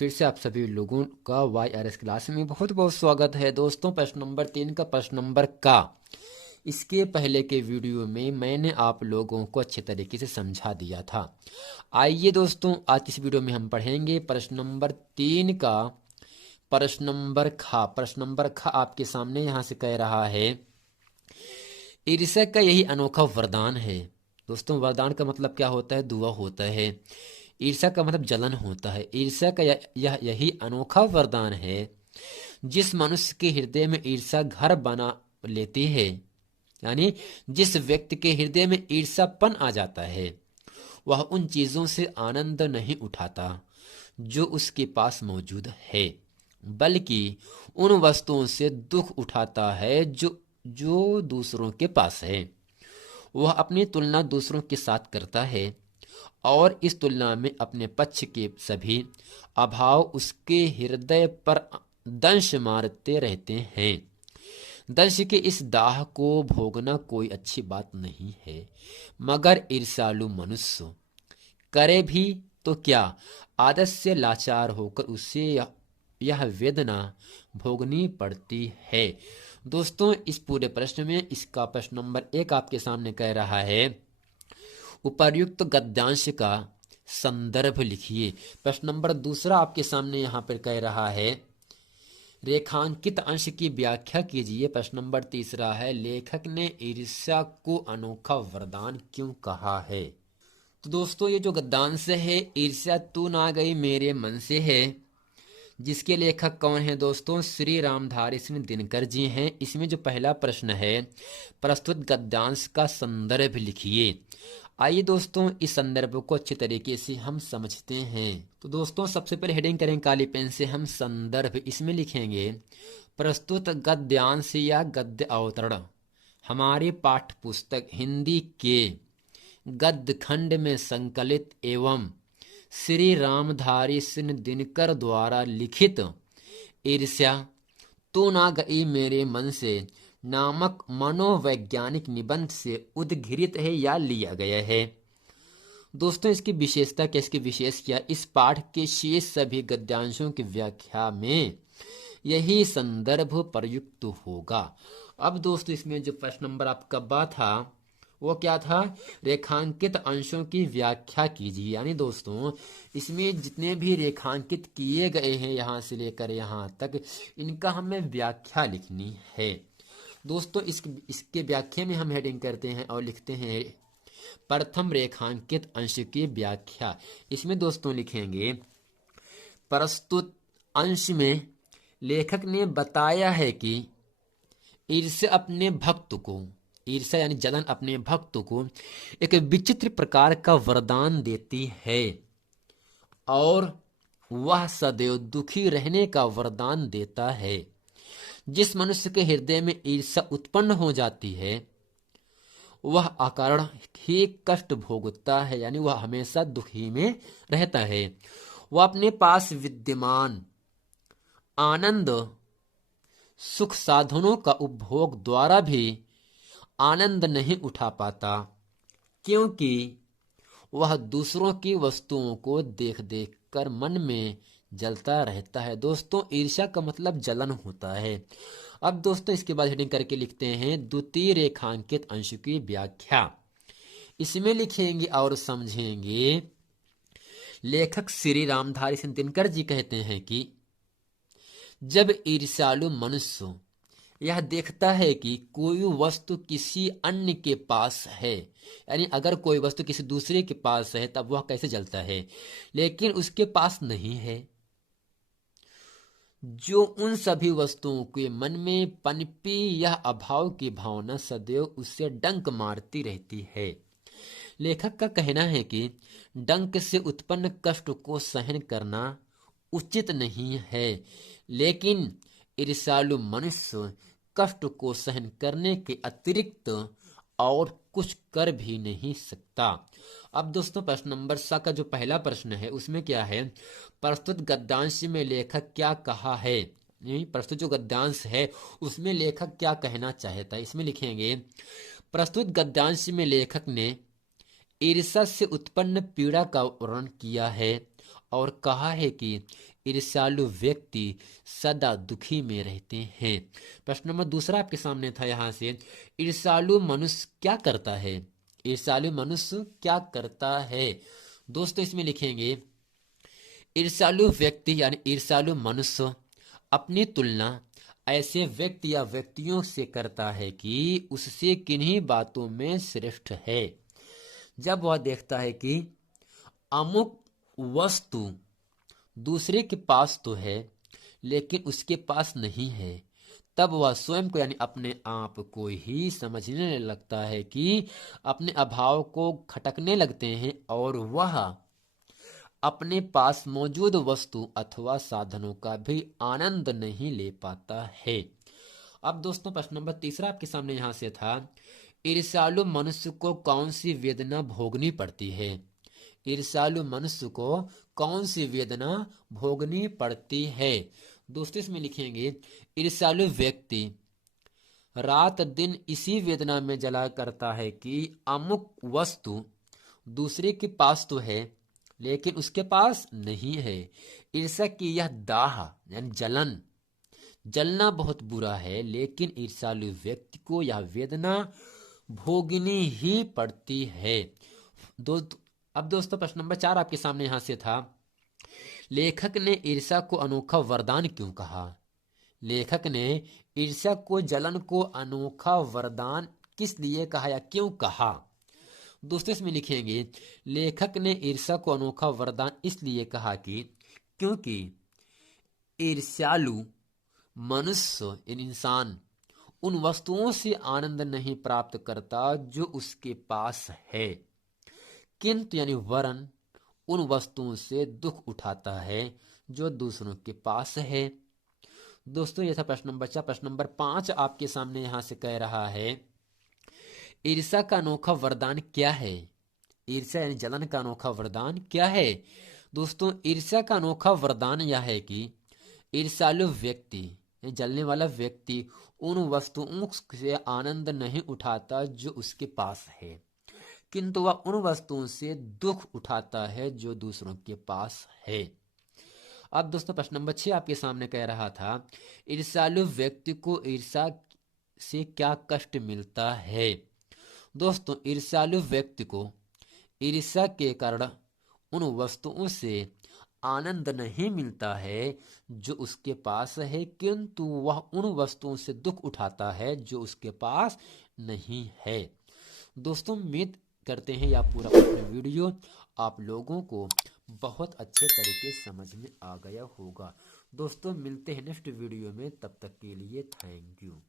फिर से आप सभी लोगों का YRS क्लास में बहुत बहुत स्वागत है। दोस्तों, प्रश्न नंबर 3 का प्रश्न नंबर का इसके पहले के वीडियो में मैंने आप लोगों को अच्छे तरीके से समझा दिया था। आइए दोस्तों, आज इस वीडियो में हम पढ़ेंगे प्रश्न नंबर 3 का प्रश्न नंबर खा। प्रश्न नंबर खा आपके सामने यहाँ से कह रहा है, ईर्ष्या का यही अनोखा वरदान है। दोस्तों, वरदान का मतलब क्या होता है? दुआ होता है। ईर्ष्या का मतलब जलन होता है। ईर्ष्या का यही अनोखा वरदान है। जिस मनुष्य के हृदय में ईर्ष्या घर बना लेती है, यानी जिस व्यक्ति के हृदय में ईर्ष्यापन आ जाता है, वह उन चीजों से आनंद नहीं उठाता जो उसके पास मौजूद है, बल्कि उन वस्तुओं से दुख उठाता है जो दूसरों के पास है। वह अपनी तुलना दूसरों के साथ करता है और इस तुलना में अपने पक्ष के सभी अभाव उसके हृदय पर दंश मारते रहते हैं। दंश के इस दाह को भोगना कोई अच्छी बात नहीं है, मगर ईर्ष्यालु मनुष्य करे भी तो क्या, आदत से लाचार होकर उसे यह वेदना भोगनी पड़ती है। दोस्तों, इस पूरे प्रश्न में इसका प्रश्न नंबर 1 आपके सामने कह रहा है, उपर्युक्त गद्यांश का संदर्भ लिखिए। प्रश्न नंबर 2 आपके सामने यहाँ पर कह रहा है, रेखांकित अंश की व्याख्या कीजिए। प्रश्न नंबर 3 है, लेखक ने ईर्ष्या को अनोखा वरदान क्यों कहा है? तो दोस्तों, ये जो गद्यांश है, ईर्ष्या तू ना गई मेरे मन से है, जिसके लेखक कौन है दोस्तों? श्री रामधारी सिंह दिनकर जी हैं। इसमें जो पहला प्रश्न है, प्रस्तुत गद्यांश का संदर्भ लिखिए। आइए दोस्तों, इस संदर्भ को अच्छे तरीके से हम समझते हैं। तो दोस्तों, सबसे पहले हेडिंग करें काली पेन से हम संदर्भ। इसमें लिखेंगे प्रस्तुत गद्यांश या गद्य अवतरण हमारी पाठ्य पुस्तक हिंदी के गद्य खंड में संकलित एवं श्री रामधारी सिंह दिनकर द्वारा लिखित ईर्ष्या तू ना गई मेरे मन से नामक मनोवैज्ञानिक निबंध से उद्घृत है या लिया गया है। दोस्तों, इसकी विशेषता क्या, इसकी विशेष क्या? इस पाठ के शेष सभी गद्यांशों की व्याख्या में यही संदर्भ प्रयुक्त होगा। अब दोस्तों, इसमें जो प्रश्न नंबर आपका बा था वो क्या था? रेखांकित अंशों की व्याख्या कीजिए। यानी दोस्तों, इसमें जितने भी रेखांकित किए गए हैं यहाँ से लेकर यहाँ तक, इनका हमें व्याख्या लिखनी है। दोस्तों, इसके व्याख्या में हम हेडिंग करते हैं और लिखते हैं प्रथम रेखांकित अंश की व्याख्या। इसमें दोस्तों लिखेंगे, प्रस्तुत अंश में लेखक ने बताया है कि ईर्ष्या अपने भक्त को, ईर्ष्या यानी जलन अपने भक्त को एक विचित्र प्रकार का वरदान देती है और वह सदैव दुखी रहने का वरदान देता है। जिस मनुष्य के हृदय में ईर्ष्या उत्पन्न हो जाती है, वह अकारण ही कष्ट भोगता है, यानी वह हमेशा दुखी में रहता है। वह अपने पास विद्यमान आनंद सुख साधनों का उपभोग द्वारा भी आनंद नहीं उठा पाता, क्योंकि वह दूसरों की वस्तुओं को देख देख कर मन में जलता रहता है। दोस्तों, ईर्ष्या का मतलब जलन होता है। अब दोस्तों, इसके बाद हेडिंग करके लिखते हैं द्वितीय रेखांकित अंश की व्याख्या। इसमें लिखेंगे और समझेंगे, लेखक श्री रामधारी सिंह दिनकर जी कहते हैं कि जब ईर्ष्यालु मनुष्य यह देखता है कि कोई वस्तु किसी अन्य के पास है, यानी अगर कोई वस्तु किसी दूसरे के पास है तब वह कैसे जलता है, लेकिन उसके पास नहीं है, जो उन सभी वस्तुओं के मन में पनपी यह अभाव की भावना सदैव उसे डंक मारती रहती है। लेखक का कहना है कि डंक से उत्पन्न कष्ट को सहन करना उचित नहीं है, लेकिन ईर्ष्यालु मनुष्य कष्ट को सहन करने के अतिरिक्त और कुछ कर भी नहीं सकता। अब दोस्तों, प्रश्न नंबर 7 का जो पहला प्रश्न है उसमें क्या है? प्रस्तुत गद्यांश में लेखक क्या कहा है? नहीं, प्रस्तुत जो गद्यांश है उसमें लेखक क्या कहना चाहता है। इसमें लिखेंगे, प्रस्तुत गद्यांश में लेखक ने ईर्ष्या से उत्पन्न पीड़ा का वर्णन किया है और कहा है कि ईर्ष्यालु व्यक्ति सदा दुखी में रहते हैं। प्रश्न नंबर दूसरा आपके सामने था यहाँ से, ईर्ष्यालु मनुष्य क्या करता है? ईर्ष्यालु मनुष्य क्या करता है? दोस्तों इसमें लिखेंगे, ईर्ष्यालु व्यक्ति यानी ईर्ष्यालु मनुष्य अपनी तुलना ऐसे व्यक्ति या व्यक्तियों से करता है कि उससे किन्हीं बातों में श्रेष्ठ है। जब वह देखता है कि अमुक वस्तु दूसरे के पास तो है लेकिन उसके पास नहीं है, तब वह स्वयं को यानी अपने आप को ही समझने लगता है कि अपने अभाव को खटकने लगते हैं और वह अपने पास मौजूद वस्तु अथवा साधनों का भी आनंद नहीं ले पाता है। अब दोस्तों प्रश्न नंबर तीसरा आपके सामने यहां से था, ईर्ष्यालु मनुष्य को कौन सी वेदना भोगनी पड़ती है? ईर्ष्यालु मनुष्य को कौन सी वेदना भोगनी पड़ती है? दोस्तों इसमें लिखेंगे, ईर्ष्यालु व्यक्ति रात दिन इसी वेदना में जला करता है कि अमुक वस्तु दूसरे के पास तो है लेकिन उसके पास नहीं है। ईर्ष्या की यह दाह यानी जलना बहुत बुरा है, लेकिन ईर्ष्यालु व्यक्ति को यह वेदना भोगनी ही पड़ती है। अब दोस्तों प्रश्न नंबर 4 आपके सामने यहां से था, लेखक ने ईर्ष्या को अनोखा वरदान क्यों कहा? लेखक ने ईर्ष्या को जलन को अनोखा वरदान किस लिए कहा या क्यों कहा? दोस्तों इसमें लिखेंगे, लेखक ने ईर्ष्या को अनोखा वरदान इसलिए कहा कि क्योंकि ईर्ष्यालु मनुष्य इंसान उन वस्तुओं से आनंद नहीं प्राप्त करता जो उसके पास है, किंतु यानी वरन उन वस्तुओं से दुख उठाता है जो दूसरों के पास है। दोस्तों यह था प्रश्न नंबर 4। प्रश्न नंबर 5 आपके सामने यहां से कह रहा है, ईर्ष्या का अनोखा वरदान क्या है? ईर्ष्या यानी जलन का अनोखा वरदान क्या है? दोस्तों ईर्ष्या का अनोखा वरदान यह है कि ईर्ष्यालु व्यक्ति जलने वाला व्यक्ति उन वस्तुओं से आनंद नहीं उठाता जो उसके पास है, किंतु वह उन वस्तुओं से दुख उठाता है जो दूसरों के पास है। अब दोस्तों प्रश्न नंबर 6 आपके सामने कह रहा था, ईर्ष्यालु व्यक्ति को ईर्ष्या से क्या कष्ट मिलता है? दोस्तों ईर्ष्यालु व्यक्ति को ईर्ष्या के कारण उन वस्तुओं से आनंद नहीं मिलता है जो उसके पास है, किंतु वह उन वस्तुओं से दुख उठाता है जो उसके पास नहीं है। दोस्तों उम्मीद करते हैं यह पूरा वीडियो आप लोगों को बहुत अच्छे तरीके से समझ में आ गया होगा। दोस्तों मिलते हैं नेक्स्ट वीडियो में, तब तक के लिए थैंक यू।